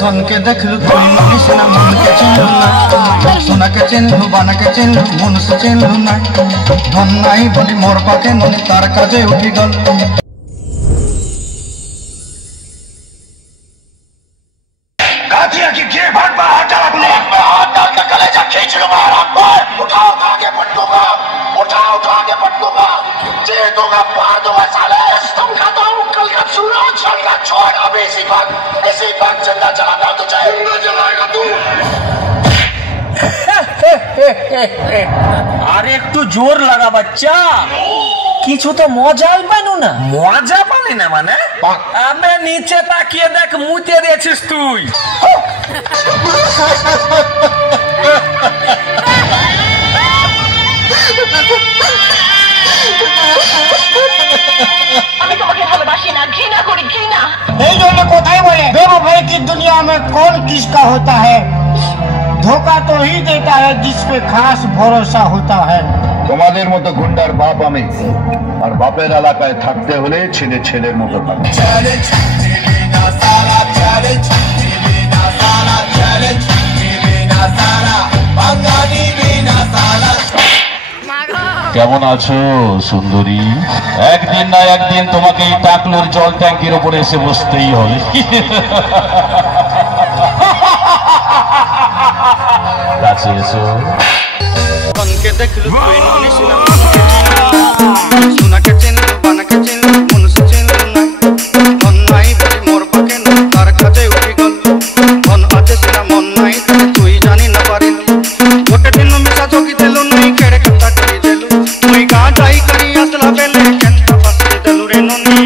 ধনকে দেখলু তুই মনিস না মনকে চিনলু না সোনাকে চিনলু বানাকে চিনলু মনুষ চিনলু না ধন নাই বলি মোর পাকে ননি তার কাজে উঠি গল की जेब भर पर हाथ डाला तूने मैं हाथ डाल के कलेजा खींच लूंगा उठा उठा के पट लूंगा उठा के पट लूंगा जे दूंगा पार दूंगा साले तुम खाता हूँ कल का चूरा चलना छोड़ अभी इसी बात चलना चलाता हूँ तुझे जिंदा जलाएगा तू अरे एक तो जोर लगा बच्चा কিছু তো মজা পাইনু না মজা পালি না মানে আমি নিচে তাকিয়ে দেখ মুতে দিয়েছিস তুই আমি তোমাকে ভালোবাসি না ঘৃণা করি ঘৃণা এই জন্য কোথায় বলে बेवफाई की दुनिया में कौन किसका होता है धोखा तो ही देता है जिस पे खास भरोसा होता है তোমাদের মতো গুন্ডার বাপ আমি আর বাপের এলাকায় থাকতে হলে ছেলে ছেলের মতো থাকতে কেমন আছো সুন্দরী একদিন না একদিন তোমাকে এই টাকলোর জল ট্যাঙ্কির উপরে এসে বসতেই হবে কাছে এসো ধনকে দেখলু তুই মনিস না মনকে চিনলু না সোনাকে চিনলু বানাকে চিনলু মনুষ চিনলু না ধন নাই বলি মোর পাকে ননি তার কাজে উঠি গল ধন আছে সিনা মন নাই তুই জানি না পারিল গোটে দিন মিশা জগি দেলু নাই কেড়ে কথা করি দেলু তুই গা যাই করি আসলা বেলে কেনটা পাসি দেলু রে ননি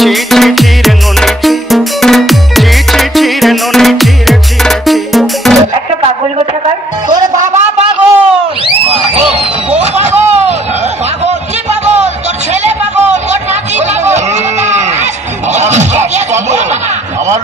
ছি ছি ছি রে ননি ছি ছি ছি রে ননি ছি রে ছি রে ছি একটা পাগল কোথাকার তোর বাবা পাগল ও পাগল পাগল কি পাগল তোর ছেলে পাগল তোর নাতি পাগল আমার